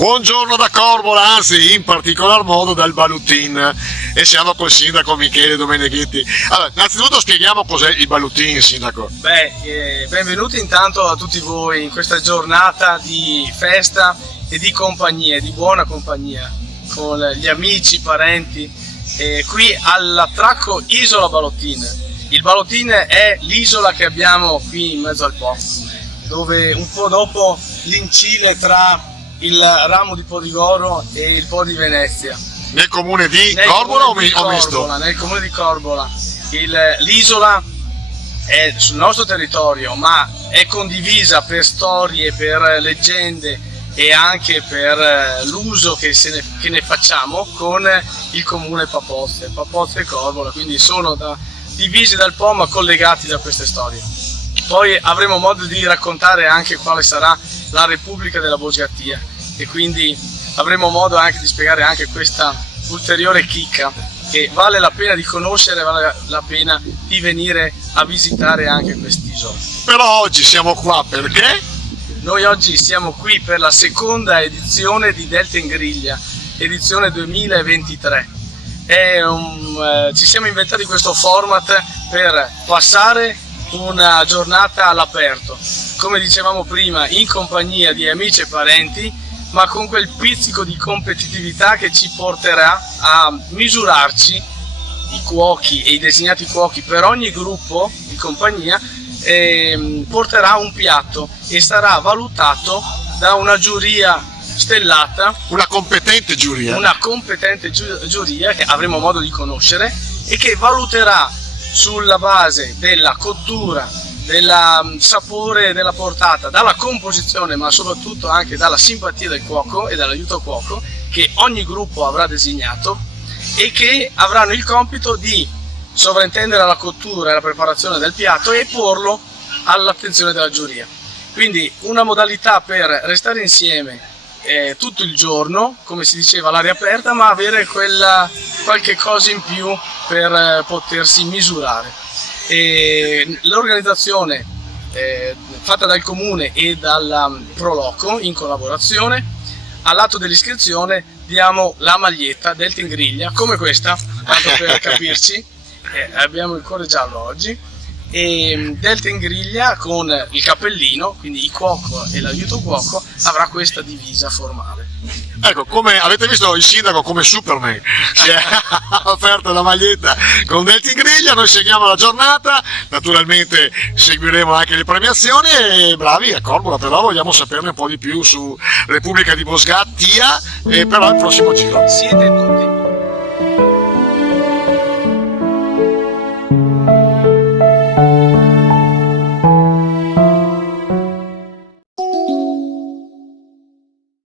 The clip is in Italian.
Buongiorno da Corbola, anzi in particolar modo dal Balutin, e siamo col sindaco Michele Domeneghetti. Allora, innanzitutto spieghiamo cos'è il Balutin, sindaco. Benvenuti intanto a tutti voi in questa giornata di festa e di compagnia, di buona compagnia, con gli amici, i parenti, qui all'attracco Isola Balutin. Il Balutin è l'isola che abbiamo qui in mezzo al Po, dove un po' dopo l'incile tra il ramo di Podigoro e il Po di Venezia. Nel comune di Corbola o misto? Nel comune di Corbola. L'isola è sul nostro territorio, ma è condivisa per storie, per leggende e anche per l'uso che ne facciamo con il comune Papozze e Corbola, quindi sono divisi dal Po ma collegati da queste storie. Poi avremo modo di raccontare anche quale sarà la Repubblica della Bosgattia e quindi avremo modo anche di spiegare anche questa ulteriore chicca che vale la pena di conoscere, vale la pena di venire a visitare anche quest'isola. Però oggi siamo qua perché? Noi oggi siamo qui per la seconda edizione di Delta in Griglia, edizione 2023. Ci siamo inventati questo format per passare una giornata all'aperto, come dicevamo prima, in compagnia di amici e parenti, ma con quel pizzico di competitività che ci porterà a misurarci, i cuochi e i designati cuochi per ogni gruppo di compagnia, porterà un piatto e sarà valutato da una giuria stellata, una competente giuria che avremo modo di conoscere e che valuterà sulla base della cottura, del sapore, della portata, dalla composizione, ma soprattutto anche dalla simpatia del cuoco e dall'aiuto cuoco che ogni gruppo avrà designato e che avranno il compito di sovrintendere alla cottura e alla preparazione del piatto e porlo all'attenzione della giuria. Quindi una modalità per restare insieme tutto il giorno, come si diceva all'aria aperta, ma avere qualche cosa in più per potersi misurare. L'organizzazione fatta dal comune e dal Proloco in collaborazione, all'atto dell'iscrizione diamo la maglietta Delta in Griglia come questa, tanto per capirci, abbiamo il cuore giallo oggi, e Delta in Griglia con il cappellino, quindi il cuoco e l'aiuto cuoco avrà questa divisa formale. Ecco, come avete visto il sindaco come Superman si è aperto la maglietta con Delta in Griglia. Noi seguiamo la giornata, naturalmente seguiremo anche le premiazioni e bravi a Corbola, però vogliamo saperne un po' di più su Repubblica di Bosgattia, però il prossimo giro. Siete tutti